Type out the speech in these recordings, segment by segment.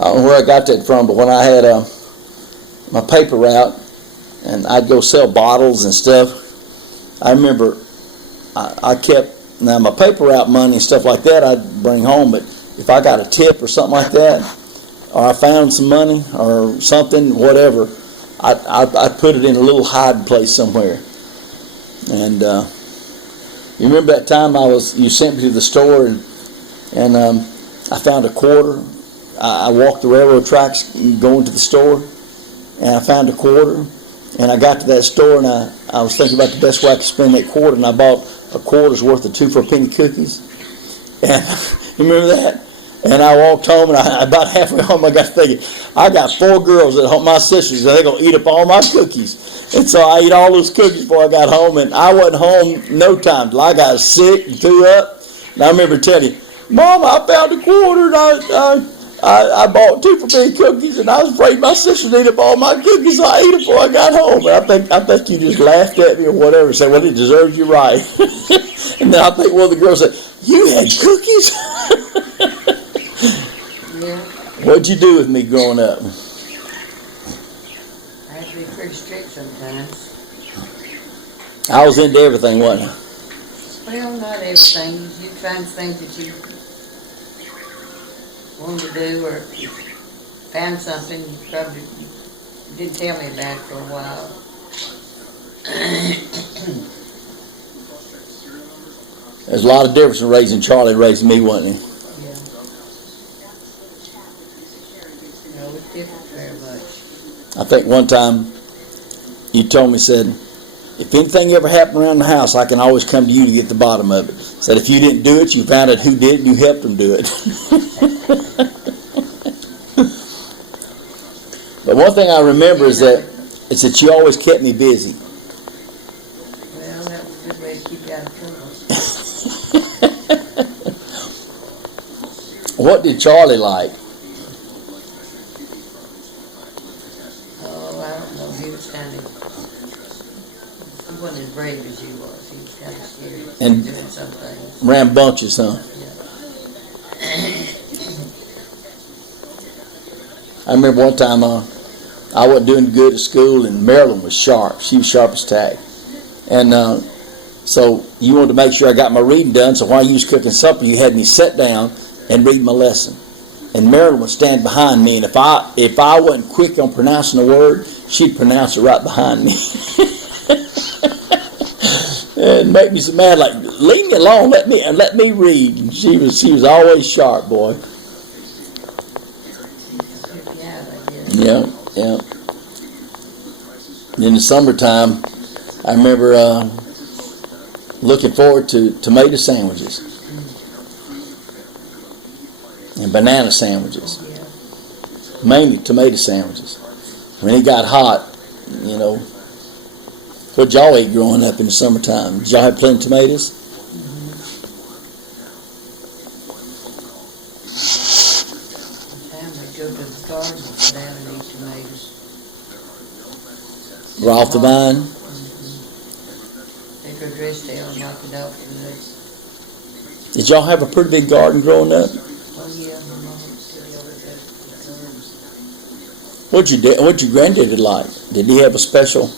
I don't know where I got that from, but when I had my paper route and I'd go sell bottles and stuff, I remember I kept, now my paper route money and stuff like that I'd bring home, but if I got a tip or something like that, or I found some money or something, whatever, I'd put it in a little hiding place somewhere. And you remember that time you sent me to the store and I found a quarter. I walked the railroad tracks going to the store, and I found a quarter. And I got to that store, and I was thinking about the best way I could spend that quarter, and I bought a quarter's worth of 2 for a penny cookies. And you remember that? And I walked home, and about halfway home, I got thinking, I got 4 girls at home, my sisters, and they're going to eat up all my cookies. And so I ate all those cookies before I got home, and I wasn't home no time till I got sick and threw up. And I remember telling you, Mom, I found a quarter, and I bought 2 for penny cookies, and I was afraid my sisters ate up all my cookies, so I ate them before I got home. And I think you just laughed at me or whatever and said, well, it deserves you right. And then I think one of the girls said, you had cookies? Yeah. What'd you do with me growing up? I had to be pretty strict sometimes. I was into everything, wasn't I? Well, not everything. You find things that you wanted to do, or you found something you probably didn't tell me about it for a while. There's a lot of difference in raising Charlie and raising me, wasn't it? Yeah. No, it's different very much. I think one time you told me, said, if anything ever happened around the house, I can always come to you to get the bottom of it. Said if you didn't do it, you found out who did it and you helped them do it. But one thing I remember is that you always kept me busy. Well, that was a good way to keep you out of trouble. What did Charlie like? Oh, I don't know. He was kind of, he wasn't as brave as you was. He was kind of scary And doing some things. rambunctious, huh? I remember one time I wasn't doing good at school, and Marilyn was sharp. She was sharp as tack. And so you wanted to make sure I got my reading done, so while you was cooking supper, you had me sit down and read my lesson. And Marilyn would stand behind me, and if I wasn't quick on pronouncing a word, she'd pronounce it right behind me. And make me so mad, like, leave me alone, let me read. And she was always sharp, boy. Yeah. In the summertime, I remember looking forward to tomato sandwiches and banana sandwiches. Mainly tomato sandwiches. When it got hot, you know, what y'all eat growing up in the summertime? Did y'all have plenty of tomatoes? Go to the garden and sit down and eat tomatoes. Right off the vine? They go dress tail and knock it off the nuts. Did y'all have a pretty big garden growing up? Oh yeah, my mom said he always had herbs. What'd your granddaddy like? Did he have a special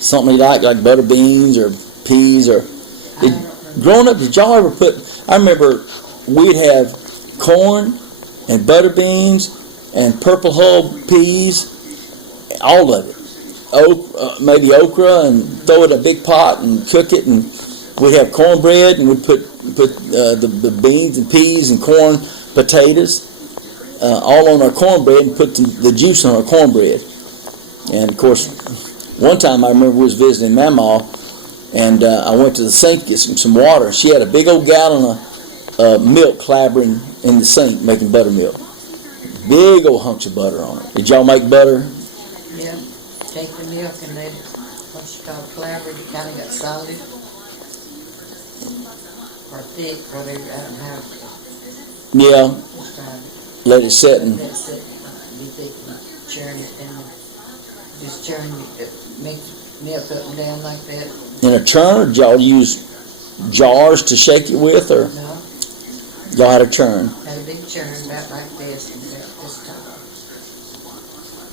something he liked, like butter beans or peas or? Growing up, did y'all ever put? I remember we'd have corn and butter beans and purple hull peas, all of it. Maybe okra, and throw it in a big pot and cook it, and we'd have cornbread, and we'd put the beans and peas and corn, potatoes, all on our cornbread, and put the juice on our cornbread. And of course, one time I remember we was visiting Mamaw, and I went to the sink to get some water. She had a big old gallon of milk clabbering in the sink, making buttermilk. Big old hunks of butter on it. Did y'all make butter? Yeah. Take the milk and let it, what's it called, clabbered. It kind of got solid. Or thick, whatever, I don't know. Yeah. Let it set and. Let it sit, be thick and churn it and just churn it, make milk up and down like that. In a churn, or did y'all use jars to shake it with, or No. y'all had a churn? Had Had a big churn about like this and about this tall.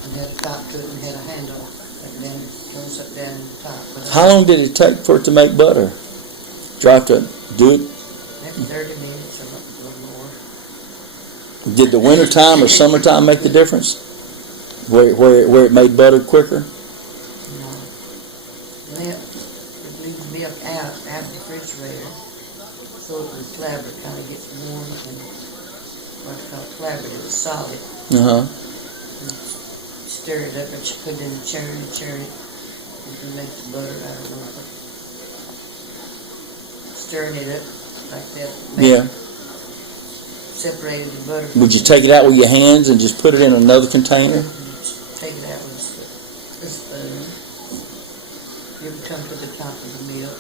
And had a top to it and had a handle that then turns up down in the top. But How long did it take for it to make butter? Do you have to do it? maybe 30 minutes or a little more. Did the winter time or summertime make the difference? Where it made butter quicker? No. Milk, it leaves milk out of the refrigerator so it would clabber, kind of gets warm and what's called clabbered, it was solid. Uh-huh. Stir it up, but you put it in the churn and churn it. You can make the butter out of it. Stirring it up like that. Yeah. Separated the butter. Would you take it out with your hands and just put it in another container? Take it out with a spoon. You would come to the top of the milk.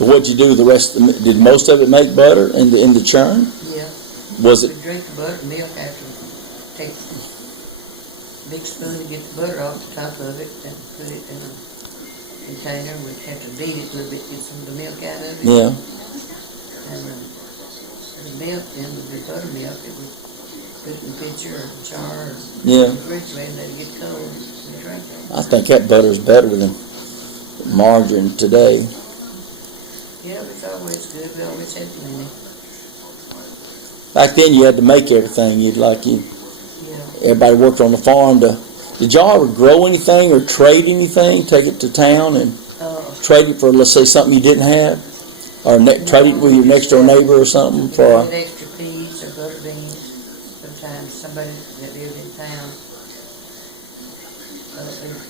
So what'd you do the rest of did most of it make butter in the churn? Yeah. Was We it, drink the butter milk after we take the big spoon to get the butter off the top of it and put it in a container. We'd have to beat it a little bit, get some of the milk out of it. yeah, And the milk then would be buttermilk. It would put it in a pitcher or a jar or yeah. refrigerator and let it get cold and drink it. I think that butter's better than margarine today. Yeah, it was always good. We always had plenty. Back then you had to make everything. Yeah. Everybody worked on the farm did y'all ever grow anything or trade anything? Take it to town and trade it for, let's say, something you didn't have? Or trade it with your next door neighbor or something We for, had extra peas or butter beans. Sometimes somebody that lived in town,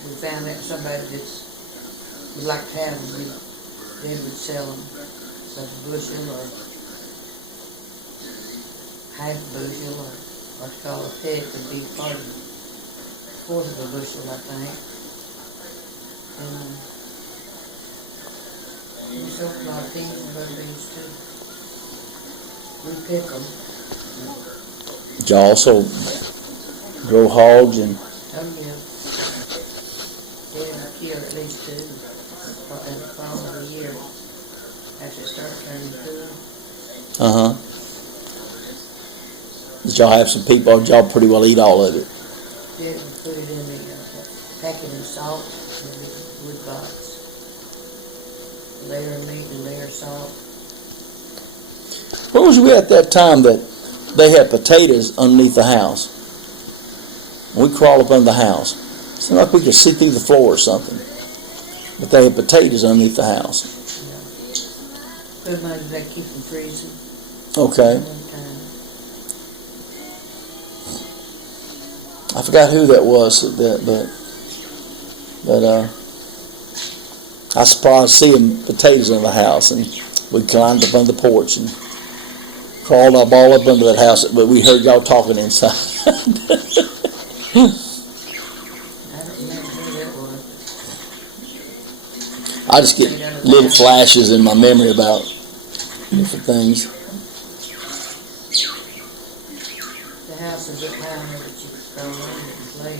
we found out somebody that would like to have them. They would sell them by the bushel or half a bushel or what's called a peck would be part of a fourth of a bushel, I think. And we sold a lot of peas and butter beans too. We pick them. did y'all also grow hogs and, Oh, yeah. They would kill at least two in the fall of the year after it started turning cool. uh-huh. Did y'all have some people, or did y'all pretty well eat all of it? They would put it in the packet in salt in a big wood box. Layer of meat and layer of salt. Where was we at that time that they had potatoes underneath the house? We crawled up under the house. It seemed like we could see through the floor or something. But they had potatoes underneath the house. Yeah. Good money that keep them freezing. Okay. One time. I forgot who that was, but I was surprised seeing potatoes in the house, and we climbed up on the porch and crawled up all up under that house, but we heard y'all talking inside. I don't remember who that was. I just get little flashes in my memory about different things. The house is up down there that you could throw in and play.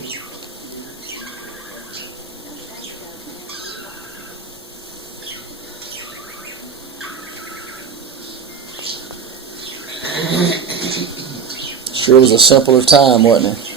Sure was a simpler time, wasn't it?